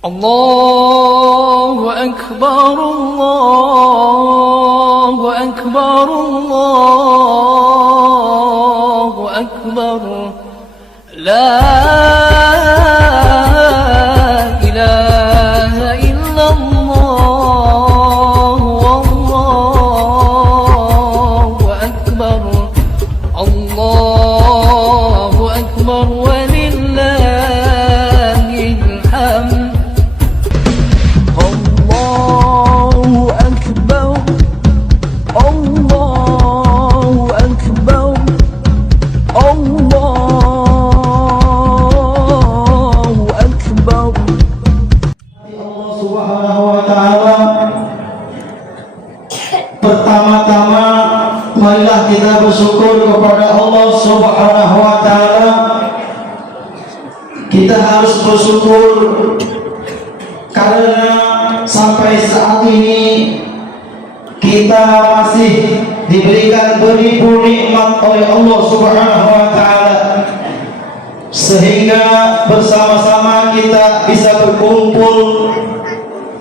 الله أكبر الله أكبر الله أكبر لا إله إلا الله والله أكبر الله أكبر ولله الحمد Pertama-tama marilah kita bersyukur kepada Allah Subhanahu wa ta'ala. Kita harus bersyukur karena sampai saat ini kita masih diberikan beribu nikmat oleh Allah Subhanahu wa ta'ala, sehingga bersama-sama kita bisa berkumpul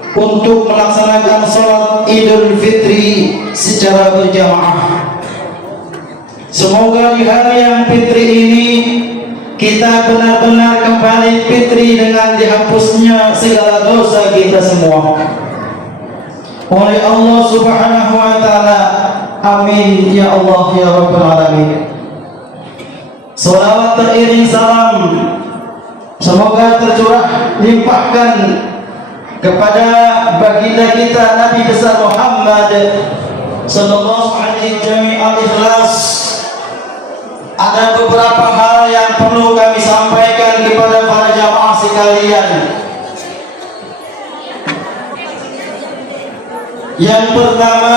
untuk melaksanakan sholat Idul Fitri secara berjamaah. Semoga di hari yang fitri ini kita benar-benar kembali fitri dengan dihapusnya segala dosa kita semua oleh Allah Subhanahu wa ta'ala. Amin ya Allah ya Rabbal Alamin. Salawat teriring salam semoga tercurah limpahkan kepada baginda kita Nabi besar Muhammad sallallahu alaihi jami'al ikhlas. Ada beberapa hal yang perlu kami sampaikan kepada para jamaah sekalian. Yang pertama,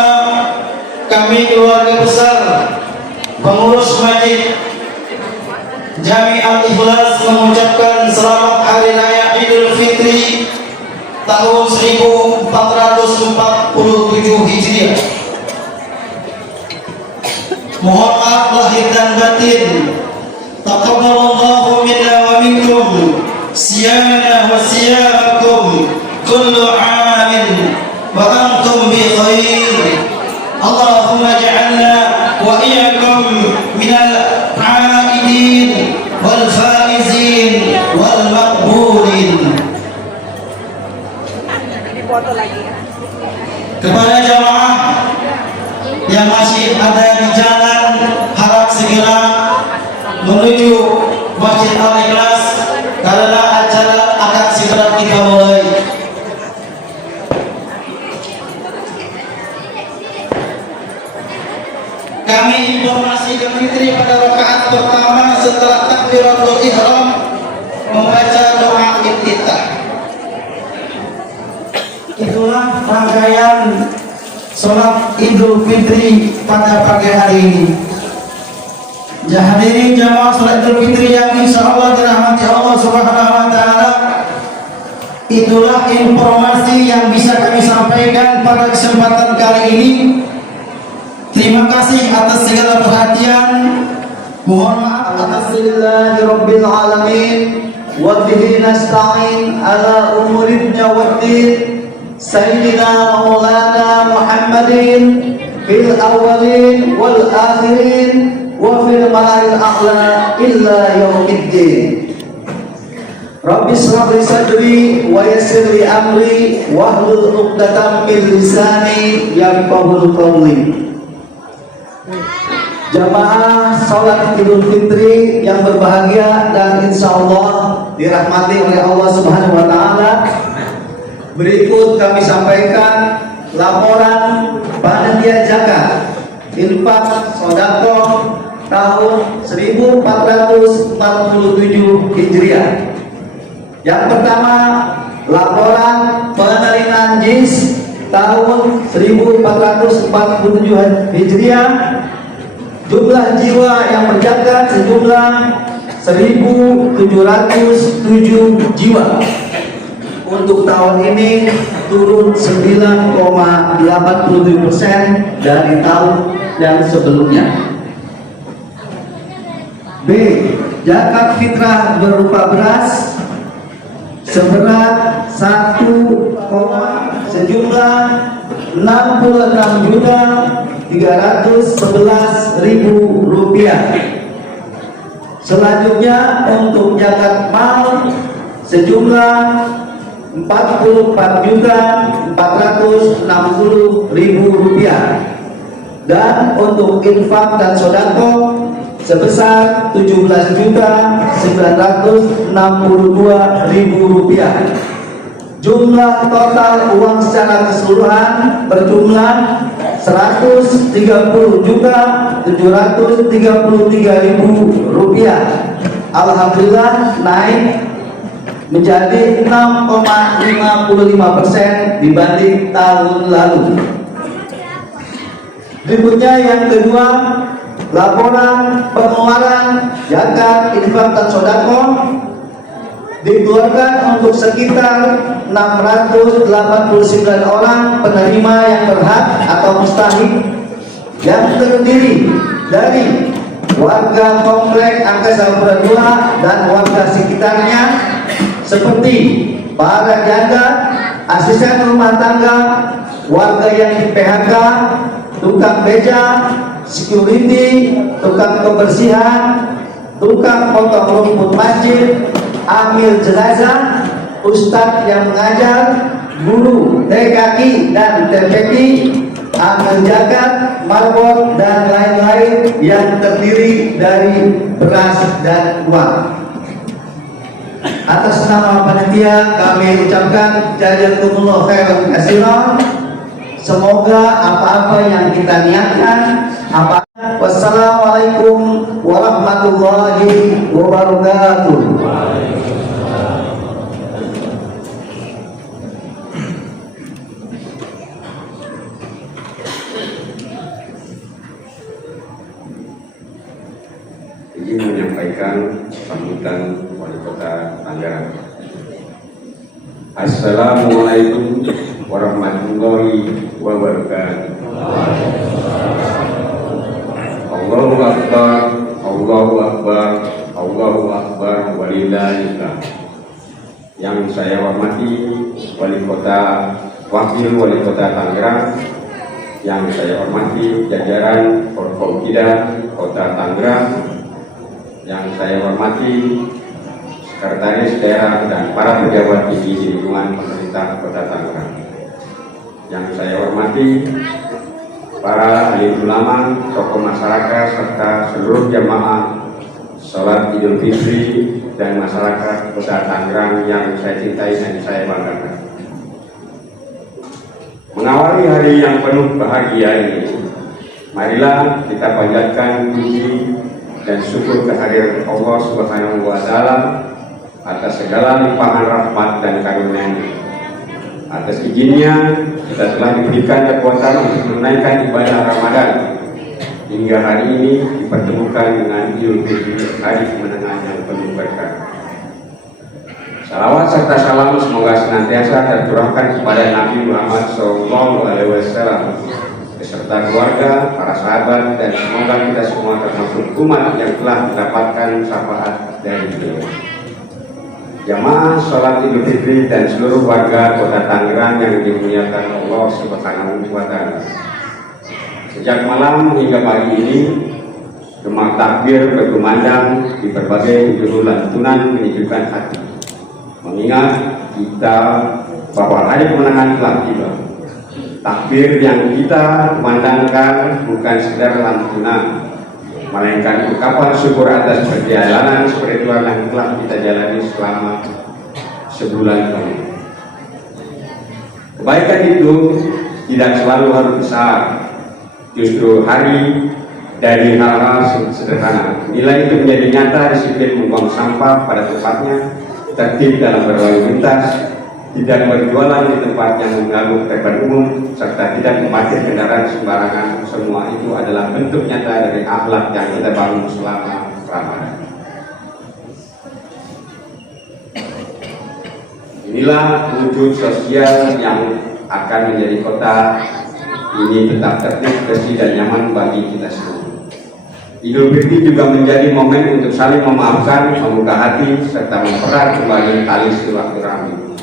kami keluarga besar pengurus Masjid Jami'al Ikhlas mengucapkan selamat Hari Raya Idul Fitri tahun 1447 Hijriah. Mohon maaf lahir dan batin. Taqabbalallahu minna wa minkum siyamana wa siyamakum kullu amin wa antum bi khair. Allahumma ja'alna wa iyyakum minal aidin wal faizin wal maqbulin. Kepada jamaah yang masih ada di jalan, harap segera menuju Masjid Al-Ikhlas karena acara akan segera kita mulai. Kami informasikan fitri pada rakaat pertama setelah takbiratul ihram membaca doa iftitah. Itulah rangkaian sholat Idul Fitri pada pagi hari ini. Hadirin jamaah sholat Idul Fitri yang insya Allah dirahmati Allah Subhanahu wa ta'ala. Itulah informasi yang bisa kami sampaikan pada kesempatan kali ini. Terima kasih atas segala perhatian. Mohon maaf atas Bismillahirabbil alamin wa bihi nasta'in ala umuri dunya waddin. Sayyidina Maulana Muhammadin fil awwalin wal akhirin wa fil mala'il a'la illa yaumiddin. Rabbi shrah li sadri wa yassir li amri wahlul 'uqdatam min lisani yafqahu qawli. Jamaah salat Idul Fitri yang berbahagia dan insyaallah dirahmati oleh Allah Subhanahu wa taala. Berikut kami sampaikan laporan panitia zakat infak sedekah tahun 1447 Hijriah. Yang pertama, laporan penerimaan JIS tahun 1447 Hijriah. Jumlah jiwa yang berzakat sejumlah 1.707 jiwa. Untuk tahun ini turun 9,87% dari tahun yang sebelumnya. B. Zakat fitrah berupa beras seberat sejumlah 66.311.000 rupiah. Selanjutnya untuk zakat mal sejumlah 44.460.000 rupiah, dan untuk infak dan sodako sebesar 17.962.000 rupiah. Jumlah total uang secara keseluruhan berjumlah 130.733.000 rupiah. Alhamdulillah naik menjadi 6,55% dibanding tahun lalu. Berikutnya yang kedua, laporan pengeluaran zakat, infak dan sodako dikeluarkan untuk sekitar 689 orang penerima yang berhak atau mustahik, yang terdiri dari warga komplek Angkasa Pura II dan warga sekitarnya, seperti para janda, asisten rumah tangga, warga yang di PHK, tukang beca, security, tukang kebersihan, tukang potong rumput masjid, amil jenazah, ustadz yang mengajar, guru TKI dan TPK, amil zakat, marbot dan lain-lain yang terdiri dari beras dan uang. Atas nama panitia kami ucapkan jazakumullah khairan katsiran. Semoga apa-apa yang kita niatkan, wassalamualaikum warahmatullahi wabarakatuh. Izin menyampaikan sambutan Wali Kota Tangerang. Assalamualaikum warahmatullahi wabarakatuh. Allahu Akbar, Allahu Akbar, Allahu Akbar, walillahillah. Yang saya hormati Wali Kota, Wakil Wali Kota Tangerang, yang saya hormati jajaran Forkopimda Kota Tangerang, yang saya hormati Sekretaris Daerah dan para pejabat tinggi di lingkungan pemerintah Kota Tangerang, yang saya hormati para alim ulama, tokoh masyarakat, serta seluruh jamaah sholat Idul Fitri dan masyarakat Kota Tangerang yang saya cintai dan saya banggakan. Mengawali hari yang penuh bahagia ini, marilah kita panjatkan puji dan syukur kehadirat Allah Subhanahu wa Ta'ala atas segala limpahan rahmat dan karunia-Nya. Atas izinnya kita telah diberikan kekuatan untuk menunaikan ibadah Ramadan hingga hari ini dipertemukan dengan Idul Fitri, hari kemenangan yang penuh berkah. Salawat serta salam semoga senantiasa tercurahkan kepada Nabi Muhammad SAW beserta keluarga, para sahabat, dan semoga kita semua termasuk umat yang telah mendapatkan syafaat dari beliau. Jamaah sholat Idul Fitri dan seluruh warga Kota Tangerang yang dimuliakan Allah Subhanahu wa Ta'ala. Sejak malam hingga pagi ini, gema takbir berkumandang di berbagai penjuru lantunan menyejukkan hati, mengingat kita bahwa hari kemenangan telah tiba. Takbir yang kita kumandangkan bukan sekedar lantunan, melainkan ungkapan syukur atas perjalanan spiritual yang telah kita jalani selama sebulan penuh. Kebaikan itu tidak selalu harus besar, justru hari dari hal-hal sederhana. Nilai itu menjadi nyata, disiplin membuang sampah pada tempatnya, tertib dalam berlalu lintas, tidak berjualan di tempat yang mengganggu tertib umum, serta tidak memarkir kendaraan sembarangan. Semua itu adalah bentuk nyata dari akhlak yang kita bangun selama Ramadan. Inilah wujud sosial yang akan menjadi kota ini tetap tertib, bersih dan nyaman bagi kita semua. Idul Fitri juga menjadi momen untuk saling memaafkan, membuka hati, serta mempererat kembali tali silaturahmi.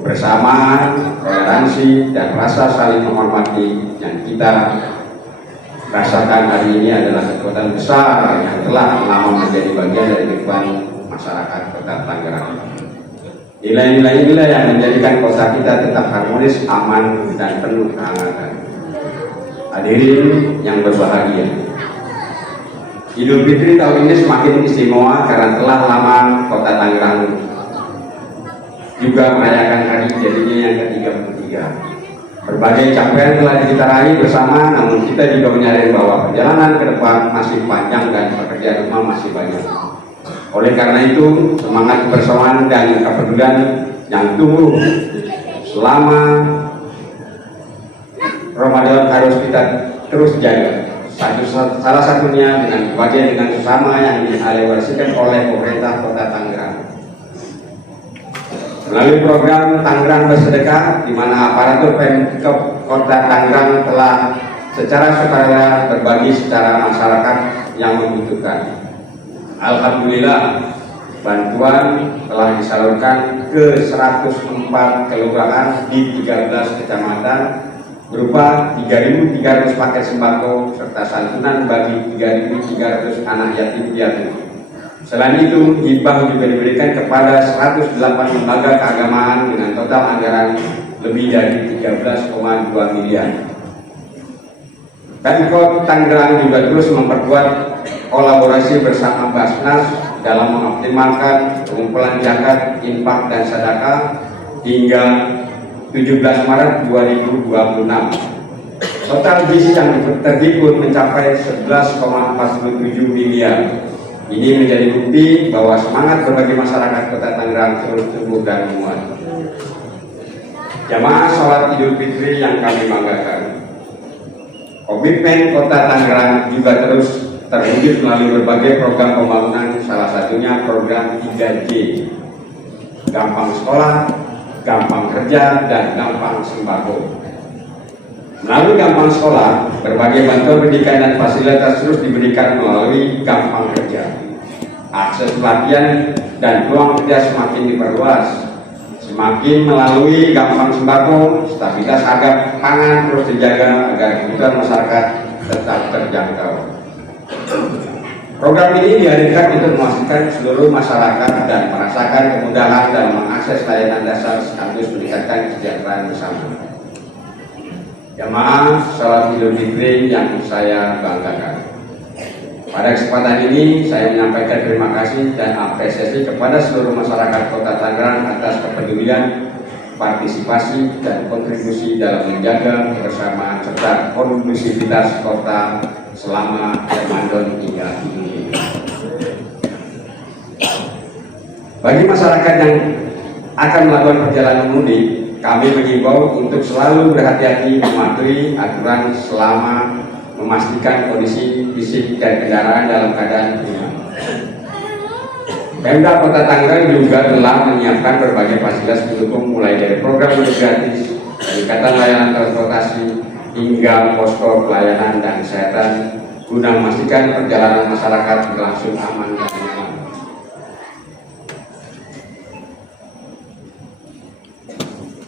Kebersamaan, toleransi, dan rasa saling menghormati yang kita rasakan hari ini adalah kekuatan besar yang telah lama menjadi bagian dari kehidupan masyarakat Kota Tangerang. Nilai-nilai inilah yang menjadikan kota kita tetap harmonis, aman, dan penuh kehangatan. Hadirin yang berbahagia, Idul Fitri tahun ini semakin istimewa karena telah lama Kota Tangerang juga merayakan hari jadinya yang ke-33. Berbagai capaian telah kita raih bersama, namun kita juga menyadari bahwa perjalanan ke depan masih panjang dan pekerjaan rumah masih banyak. Oleh karena itu, semangat kebersamaan dan kepedulian yang tumbuh selama Ramadan harus kita terus jaga. Salah satunya dengan berbagi dengan sesama yang dialokasikan oleh pemerintah Kota Tangerang. Melalui program Tangerang Bersedekah, di mana aparatur Pemkab Kota Tangerang telah secara sukarela berbagi secara masyarakat yang membutuhkan. Alhamdulillah, bantuan telah disalurkan ke 104 kelurahan di 13 kecamatan berupa 3.300 paket sembako serta santunan bagi 3.300 anak yatim piatu. Selain itu, hibah juga diberikan kepada 108 lembaga keagamaan dengan total anggaran lebih dari 13,2 miliar. Pemkot Tangerang juga terus memperkuat kolaborasi bersama Basnas dalam mengoptimalkan pengumpulan zakat, infak, dan sedekah hingga 17 Maret 2026. Total gizi yang tertimbun mencapai 11,47 miliar. Ini menjadi bukti bahwa semangat berbagi masyarakat Kota Tangerang terus tumbuh dan menguat. Jamaah sholat Idul Fitri yang kami banggakan, komitmen Kota Tangerang juga terus terwujud melalui berbagai program pembangunan, salah satunya program 3J, gampang sekolah, gampang kerja, dan gampang sembako. Melalui gampang sekolah, berbagai bantuan pendidikan dan fasilitas terus diberikan melalui gampang kerja. Akses pelatihan dan peluang kerja semakin diperluas. Semakin melalui gampang sembako, stabilitas harga pangan terus dijaga agar kebutuhan masyarakat tetap terjangkau. Program ini dihadirkan untuk memastikan seluruh masyarakat dan merasakan kemudahan dalam mengakses layanan dasar sekaligus meningkatkan kesejahteraan bersama. Jamaah sholat Idul Fitri yang saya banggakan, pada kesempatan ini saya menyampaikan terima kasih dan apresiasi kepada seluruh masyarakat Kota Tangerang atas kepedulian, partisipasi, dan kontribusi dalam menjaga kebersamaan serta kondusivitas kota selama Ramadan hingga ini. Bagi masyarakat yang akan melakukan perjalanan mudik, kami mengimbau untuk selalu berhati-hati mematuhi aturan selama memastikan kondisi fisik dan kendaraan dalam keadaan aman. Pemda Kota Tangerang juga telah menyiapkan berbagai fasilitas pendukung mulai dari program mudik gratis, peningkatan layanan transportasi, hingga posko pelayanan dan kesehatan guna memastikan perjalanan masyarakat berlangsung aman dan nyaman.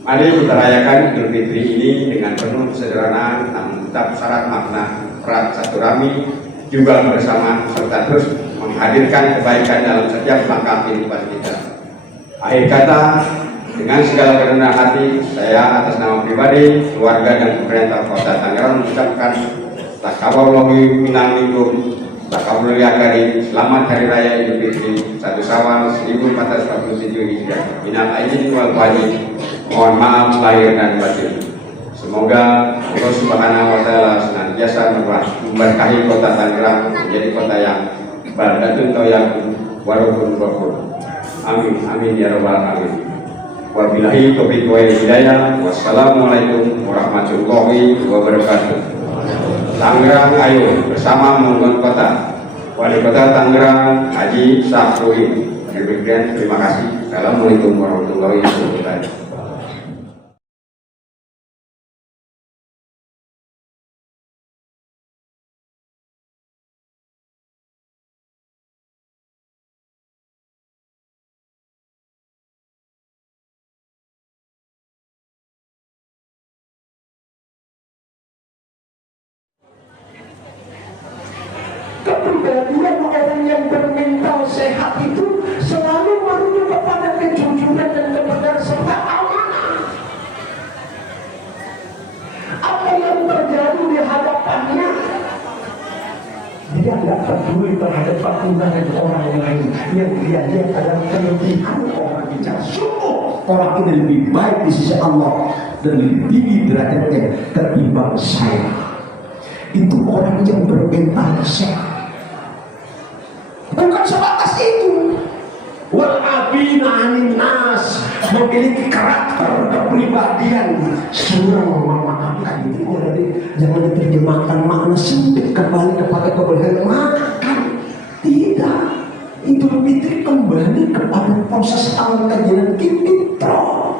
Mari kita rayakan Idul Fitri ini dengan penuh kesederhanaan, namun tetap syarat makna erat silaturahmi juga bersama serta terus menghadirkan kebaikan dalam setiap langkah kehidupan kita. Akhir kata, dengan segala kerendahan hati, saya atas nama pribadi, keluarga, dan pemerintah Kota Tangerang mengucapkan taqabbalallahu minna minkum, taqabbalallahu ya karim. Selamat Hari Raya Idul Fitri 1 Syawal 1447 Hijriah. Minal aidin wal faizin. Mohon maaf lahir dan batin. Semoga Allah Subhanahu wa Ta'ala senantiasa memberkahi Kota Tangerang menjadi kota yang baldatun thayyibun wa rabbun ghafur. Amin amin ya rabbal alamin. Wabillahi taufiq wal hidayah. Wassalamualaikum warahmatullahi wabarakatuh. Tangerang ayo bersama membangun kota. Wali Kota Tangerang Haji Safruddin. Terima kasih. Assalamualaikum warahmatullahi wabarakatuh. orang sehat itu selalu menuju kepada kejujuran dan kebenaran serta amanah. Apa yang terjadi di hadapannya, dia tidak peduli terhadap pertimbangan orang lain. Yang dia lihat adalah kelebihan orang bicara. Sungguh orang ini lebih baik di sisi Allah dan lebih tinggi derajatnya ketimbang saya. Itu orang yang bermental sehat. Bukan sebatas itu. Wal afina anin nas, memiliki karakter kepribadian senang memaafkan. Itu jangan diterjemahkan makna sempit kembali kepada keberhasilan makan. Tidak. Idul Fitri kembali kepada proses awal kajian fitrah.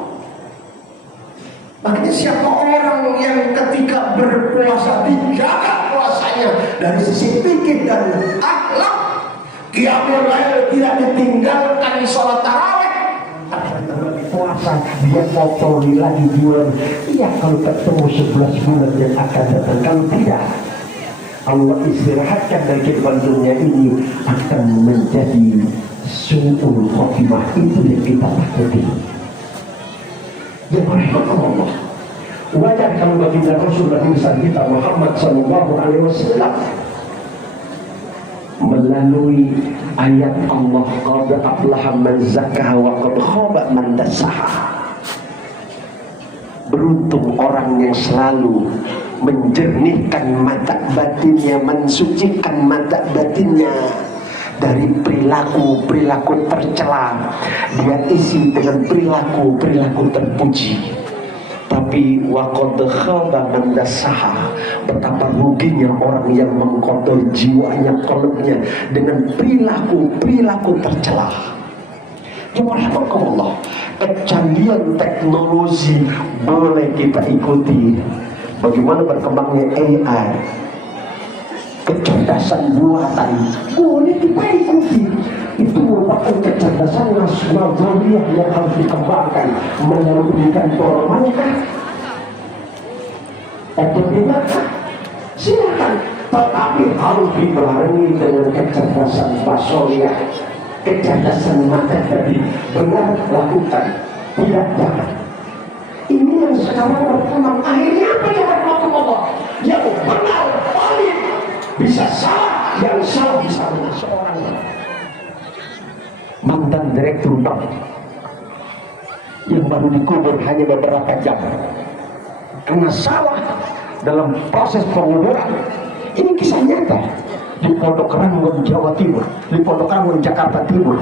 Makanya siapa orang yang ketika berpuasa dijaga puasanya dari sisi fikih dan akhlak, qiyamul lail tidak ditinggalkan sholat tarawih, puasa dia potoli lagi bulan. Iya, kalau ketemu 11 bulan yang akan datang. Kalau tidak, Allah istirahatkan dari kehidupan dunia ini akan menjadi su'ul khotimah. Itu yang kita takuti. Yang Allah, wajar kalau baginda Rasulullah kita Muhammad sallallahu alaihi wasallam melalui ayat Allah, qad aflaha man zakkaha wa qad khaba man dassaha. Beruntung orang yang selalu menjernihkan mata batinnya, mensucikan mata batinnya dari perilaku tercela. Dia isi dengan perilaku terpuji. Tapi waqad khaba man dassaha, betapa ruginya orang yang mengkotor jiwanya, qalbnya dengan perilaku tercela. Subhanallah, kecanggihan teknologi boleh kita ikuti. Bagaimana berkembangnya AI, kecerdasan buatan boleh kita ikuti. Itu merupakan kecerdasan nasional dunia yang harus dikembangkan. Menyampaikan permainan atau tidak, silakan, tetapi harus dibarengi dengan kecerdasan basoriah, kecerdasan mata tadi. Benar lakukan, tidak jangan. Ini yang sekarang berkembang. Akhirnya apa yang Allah? Yang benar valid bisa salah, yang salah bisa benar. Seorang mantan direktur bank yang baru dikubur hanya beberapa jam karena salah dalam proses penguburan. Ini kisah nyata di Pondok Rangon, Jawa Timur, di Pondok Rangon, Jakarta Timur.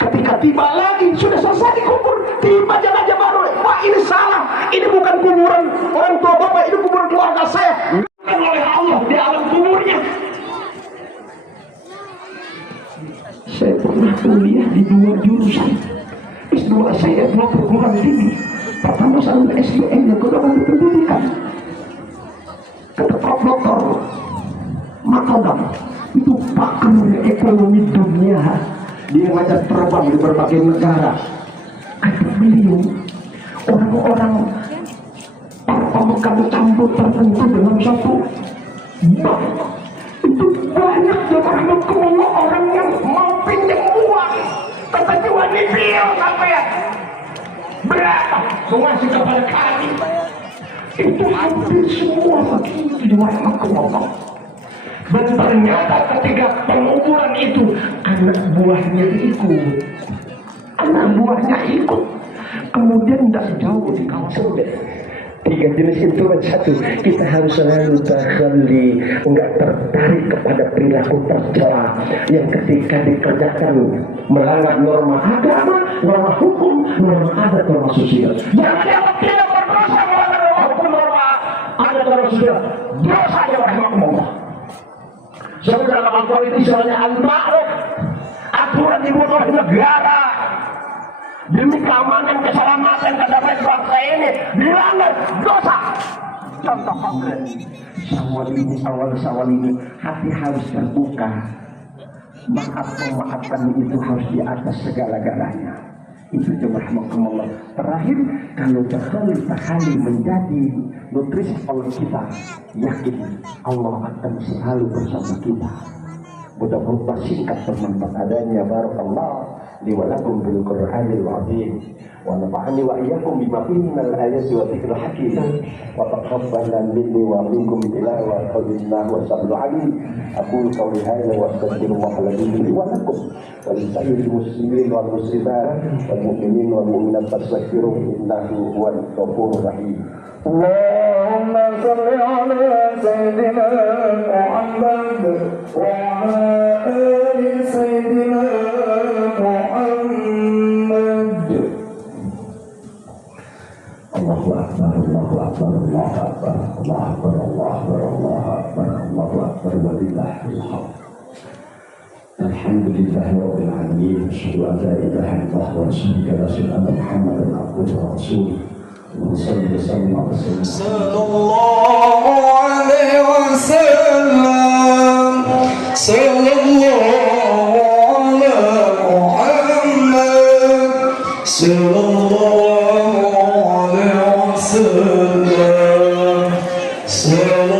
Ketika tiba lagi, sudah selesai dikubur, tiba jenazah baru. Wah, ini salah, ini bukan kuburan orang tua bapak, ini kuburan keluarga saya. Bukan oleh Allah di alam kuburnya. Saya pernah kuliah di 2 jurusan. S2 saya 2 perguruan tinggi. Pertama saya SBM, yang kedua di pendidikan. Kata Prof. Dr. Makadam, itu pakar ekonomi dunia. Dia ngajak terbang di berbagai negara. Kata beliau, orang-orang pemegang cambuk tertentu dengan satu bank itu banyak yang orang yang mau pinjam uang. Kata jual di beliau sampai berapa mengasih kepada kami. Itu hampir semua begitu diwakilkan. Dan ternyata ketika penguburan itu anak buahnya ikut. Kemudian tidak jauh di kawasan 3 jenis itu. Satu, kita harus selalu terkendali, enggak tertarik kepada perilaku tercela yang ketika dikerjakan melanggar norma agama, norma hukum, norma adat, norma sosial. Jangan dianggap tidak berdosa melanggar hukum, norma adat, norma sosial. Dosa ya rahmatullah. Sebab dalam politik soalnya al-ma'ruf, aturan dibuat oleh negara demi keamanan, keselamatan, kedamaian bangsa ini dilanggar, dosa. Contoh konkret, awal ini hati harus terbuka. Memaafkan itu harus di atas segala-galanya. Itu rahmatullah. Terakhir, kalau tahali menjadi nutrisi oleh kita, yakin Allah akan selalu bersama kita. Mudah-mudahan singkat bermanfaat adanya. Barakallah li wa lakum bil Qur'anil azim wa nafa'ani wa iyyakum bima fihi minal ayati wa dzikril hakim wa taqabbal minni wa minkum tilawatan wa sablu alim. Aqulu qawli hadza wa astaghfirullah li wa lakum wa lisa'iril muslimin wal muslimat wal mu'minin wal mu'minat fastaghfiruhu innahu huwal ghafurur rahim. اللهم صل على سيدنا محمد وعلى آل سيدنا محمد. الله أكبر الله أكبر الله أكبر الله أكبر الله أكبر الله أكبر الله أكبر ولله الحمد. الحمد لله رب العالمين. أشهد أن لا إله إلا الله وأشهد أن محمدا عبده ورسوله. صلى الله عليه وسلم. صلى الله على محمد. صلى الله عليه وسلم. صلى